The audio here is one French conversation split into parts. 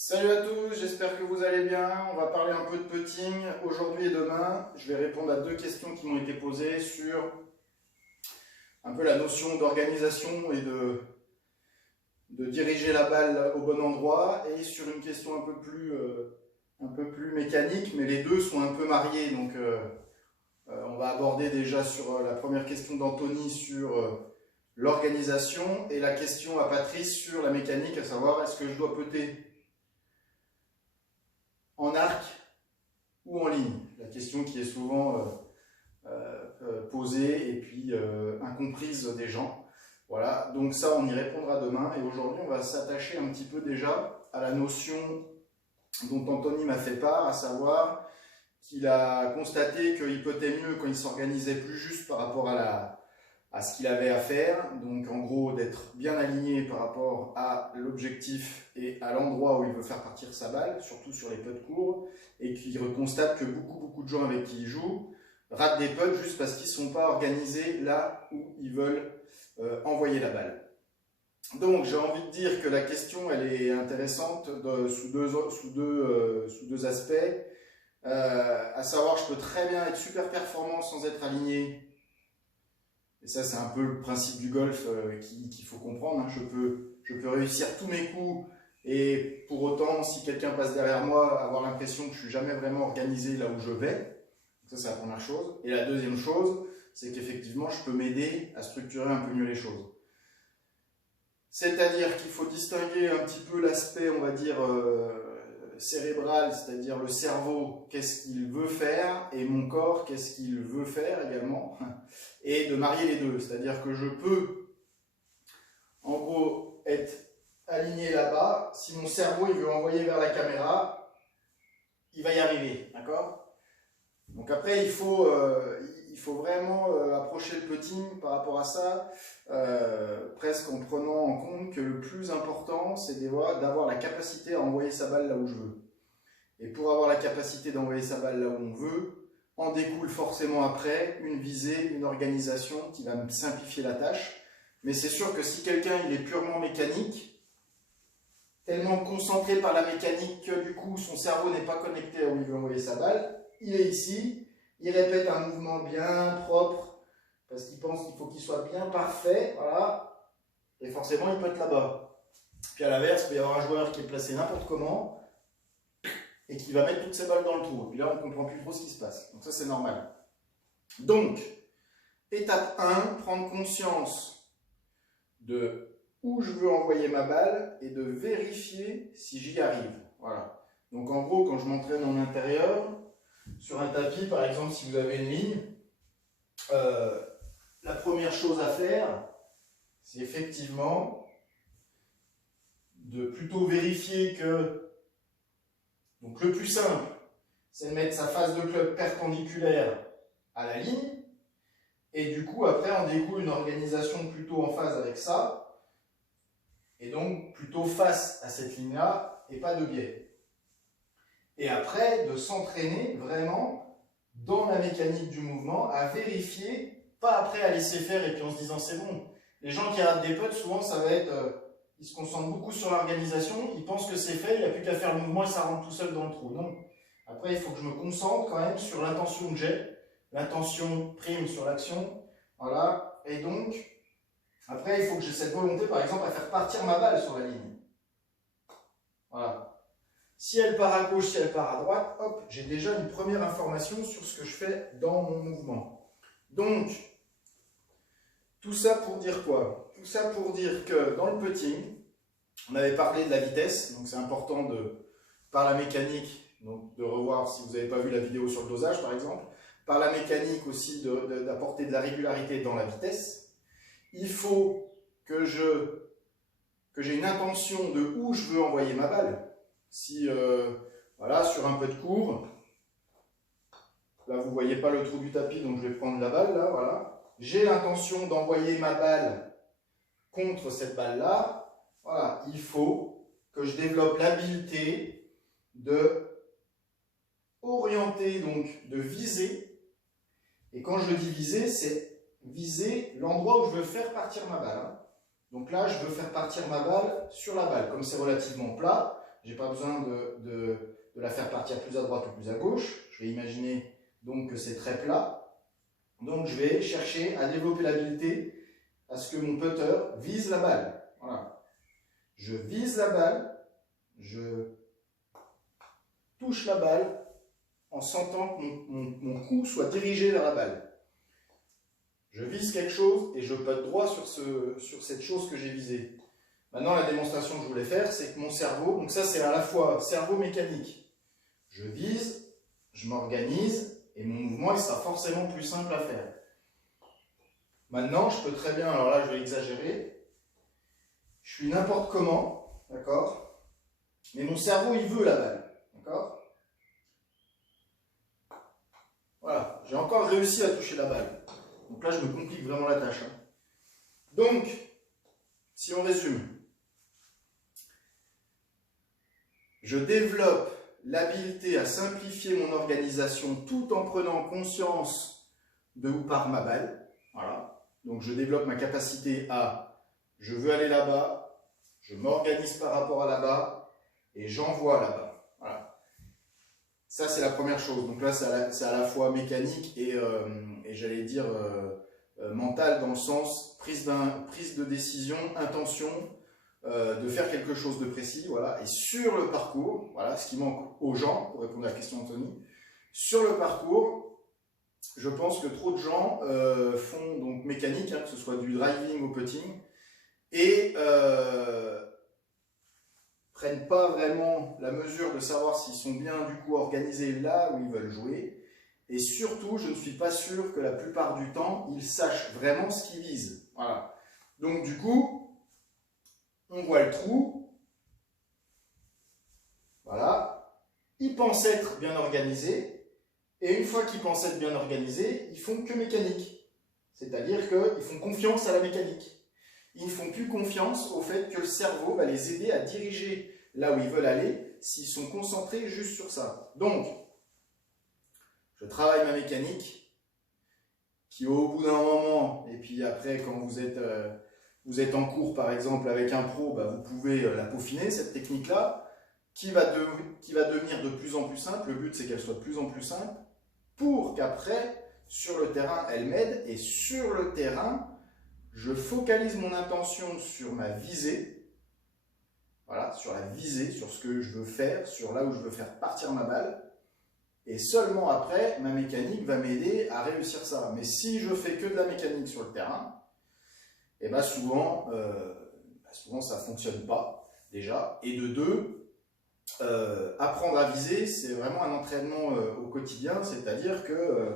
Salut à tous, j'espère que vous allez bien. On va parler un peu de putting aujourd'hui et demain. Je vais répondre à deux questions qui m'ont été posées sur un peu la notion d'organisation et de diriger la balle au bon endroit, et sur une question un peu plus mécanique, mais les deux sont un peu mariés. Donc on va aborder déjà sur la première question d'Anthony sur l'organisation, et la question à Patrice sur la mécanique, à savoir est-ce que je dois putter en arc ou en ligne? La question qui est souvent posée et puis incomprise des gens. Voilà, donc ça on y répondra demain, et aujourd'hui on va s'attacher un petit peu déjà à la notion dont Anthony m'a fait part, à savoir qu'il a constaté qu'il puttait mieux quand il s'organisait plus juste par rapport à ce qu'il avait à faire, donc en gros d'être bien aligné par rapport à l'objectif et à l'endroit où il veut faire partir sa balle, surtout sur les putts courts, et qu'il constate que beaucoup de gens avec qui il joue ratent des putts juste parce qu'ils ne sont pas organisés là où ils veulent envoyer la balle. Donc j'ai envie de dire que la question elle est intéressante sous deux aspects, à savoir je peux très bien être super performant sans être aligné. Et ça, c'est un peu le principe du golf qu'il faut comprendre. Hein. Je peux réussir tous mes coups, et pour autant, si quelqu'un passe derrière moi, avoir l'impression que je ne suis jamais vraiment organisé là où je vais. Ça, c'est la première chose. Et la deuxième chose, c'est qu'effectivement, je peux m'aider à structurer un peu mieux les choses. C'est-à-dire qu'il faut distinguer un petit peu l'aspect, on va dire, cérébral, c'est-à-dire le cerveau, qu'est-ce qu'il veut faire, et mon corps, qu'est-ce qu'il veut faire également, et de marier les deux. C'est-à-dire que je peux, en gros, être aligné là-bas. Si mon cerveau il veut envoyer vers la caméra, il va y arriver, d'accord? Donc après, il faut vraiment approcher le putting par rapport à ça, presque en prenant en compte que le plus important, c'est d'avoir la capacité à envoyer sa balle là où je veux. Et pour avoir la capacité d'envoyer sa balle là où on veut, en découle forcément après une visée, une organisation qui va me simplifier la tâche. Mais c'est sûr que si quelqu'un il est purement mécanique, tellement concentré par la mécanique que du coup son cerveau n'est pas connecté à où il veut envoyer sa balle, il est ici, il répète un mouvement bien propre, parce qu'il pense qu'il faut qu'il soit bien parfait, voilà, et forcément il peut être là-bas. Puis à l'inverse, il peut y avoir un joueur qui est placé n'importe comment, et qui va mettre toutes ses balles dans le trou. Et puis là, on ne comprend plus trop ce qui se passe. Donc ça, c'est normal. Donc, étape 1, prendre conscience de où je veux envoyer ma balle et de vérifier si j'y arrive. Voilà. Donc en gros, quand je m'entraîne en intérieur, sur un tapis, par exemple, si vous avez une ligne, la première chose à faire, c'est effectivement de plutôt vérifier que... Donc le plus simple, c'est de mettre sa face de club perpendiculaire à la ligne, et du coup après on découle une organisation plutôt en phase avec ça, et donc plutôt face à cette ligne-là et pas de biais. Et après de s'entraîner vraiment dans la mécanique du mouvement, à vérifier, pas après à laisser faire et puis en se disant c'est bon. Les gens qui ratent des putts, souvent ça va être... ils se concentrent beaucoup sur l'organisation, ils pensent que c'est fait, il n'y a plus qu'à faire le mouvement et ça rentre tout seul dans le trou. Non. Après, il faut que je me concentre quand même sur l'intention que j'ai. L'intention prime sur l'action. Voilà. Et donc, après, il faut que j'ai cette volonté, par exemple, à faire partir ma balle sur la ligne. Voilà. Si elle part à gauche, si elle part à droite, hop, j'ai déjà une première information sur ce que je fais dans mon mouvement. Donc, tout ça pour dire quoi? Tout ça pour dire que dans le putting, on avait parlé de la vitesse, donc c'est important par la mécanique, donc de revoir si vous n'avez pas vu la vidéo sur le dosage par exemple, par la mécanique aussi d'apporter de la régularité dans la vitesse. Il faut que j'ai une intention de où je veux envoyer ma balle. Si, voilà, sur un putt court, là vous ne voyez pas le trou du tapis, donc je vais prendre la balle, là, voilà. J'ai l'intention d'envoyer ma balle contre cette balle-là. Voilà, il faut que je développe l'habileté de orienter, donc de viser. Et quand je dis viser, c'est viser l'endroit où je veux faire partir ma balle. Donc là, je veux faire partir ma balle sur la balle. Comme c'est relativement plat, J'ai pas besoin de la faire partir plus à droite ou plus à gauche. Je vais imaginer donc que c'est très plat. Donc je vais chercher à développer l'habileté à ce que mon putter vise la balle. Voilà. Je vise la balle, je touche la balle en sentant que mon coup soit dirigé vers la balle. Je vise quelque chose et je putt droit sur cette chose que j'ai visée. Maintenant, la démonstration que je voulais faire, c'est que mon cerveau, donc ça c'est à la fois cerveau mécanique. Je vise, je m'organise et mon mouvement il sera forcément plus simple à faire. Maintenant, je peux très bien, alors là je vais exagérer, je suis n'importe comment, d'accord? Mais mon cerveau il veut la balle, d'accord? Voilà, j'ai encore réussi à toucher la balle. Donc là je me complique vraiment la tâche. Donc, si on résume, je développe l'habileté à simplifier mon organisation tout en prenant conscience de où part ma balle. Voilà. Donc je développe ma capacité à, je veux aller là-bas, je m'organise par rapport à là-bas et j'envoie là-bas. Voilà. Ça c'est la première chose. Donc là c'est à la fois mécanique et j'allais dire mental dans le sens prise de décision, intention, de faire quelque chose de précis, voilà. Et sur le parcours, voilà ce qui manque aux gens, pour répondre à la question d'Anthony, sur le parcours, je pense que trop de gens font donc mécanique, hein, que ce soit du driving au putting, et prennent pas vraiment la mesure de savoir s'ils sont bien du coup organisés là où ils veulent jouer. Et surtout, je ne suis pas sûr que la plupart du temps, ils sachent vraiment ce qu'ils visent. Voilà. Donc du coup, on voit le trou. Voilà. Ils pensent être bien organisés. Et une fois qu'ils pensent être bien organisés, ils font que mécanique. C'est-à-dire qu'ils font confiance à la mécanique. Ils ne font plus confiance au fait que le cerveau va les aider à diriger là où ils veulent aller s'ils sont concentrés juste sur ça. Donc, je travaille ma mécanique qui au bout d'un moment, et puis après quand vous êtes en cours par exemple avec un pro, bah, vous pouvez la peaufiner cette technique-là qui va devenir de plus en plus simple. Le but c'est qu'elle soit de plus en plus simple pour qu'après sur le terrain elle m'aide et sur le terrain je focalise mon intention sur ma visée. Voilà, sur la visée, sur ce que je veux faire, sur là où je veux faire partir ma balle. Et seulement après, ma mécanique va m'aider à réussir ça. Mais si je fais que de la mécanique sur le terrain, et ben souvent ça ne fonctionne pas, déjà. Et de deux, apprendre à viser, c'est vraiment un entraînement au quotidien. C'est-à-dire que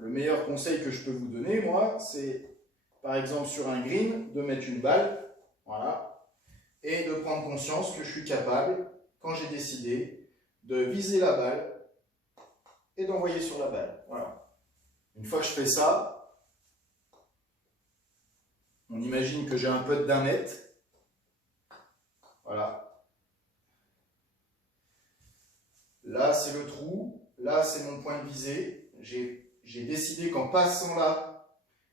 le meilleur conseil que je peux vous donner, moi, c'est par exemple sur un green, de mettre une balle, voilà, et de prendre conscience que je suis capable, quand j'ai décidé, de viser la balle et d'envoyer sur la balle. Voilà. Une fois que je fais ça, on imagine que j'ai un putt d'1 mètre. Voilà. Là, c'est le trou. Là, c'est mon point de visée. J'ai décidé qu'en passant là,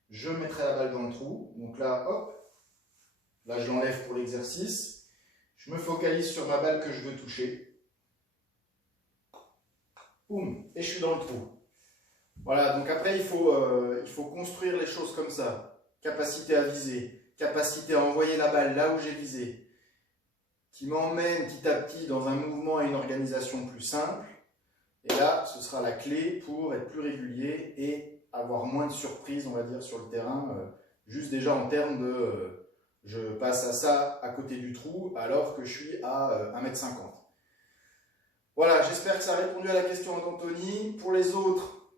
je mettrai la balle dans le trou. Donc là, hop. Là, je l'enlève pour l'exercice. Je me focalise sur ma balle que je veux toucher. Boum, et je suis dans le trou. Voilà, donc après, il faut construire les choses comme ça. Capacité à viser, capacité à envoyer la balle là où j'ai visé, qui m'emmène petit à petit dans un mouvement et une organisation plus simple. Et là, ce sera la clé pour être plus régulier et avoir moins de surprises, on va dire, sur le terrain. Juste déjà en termes de... je passe à ça à côté du trou alors que je suis à 1,50 m. Voilà, j'espère que ça a répondu à la question d'Anthony. Pour les autres,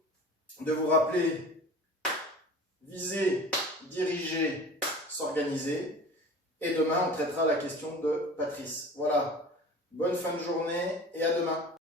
de vous rappeler, viser, diriger, s'organiser. Et demain, on traitera la question de Patrice. Voilà, bonne fin de journée et à demain.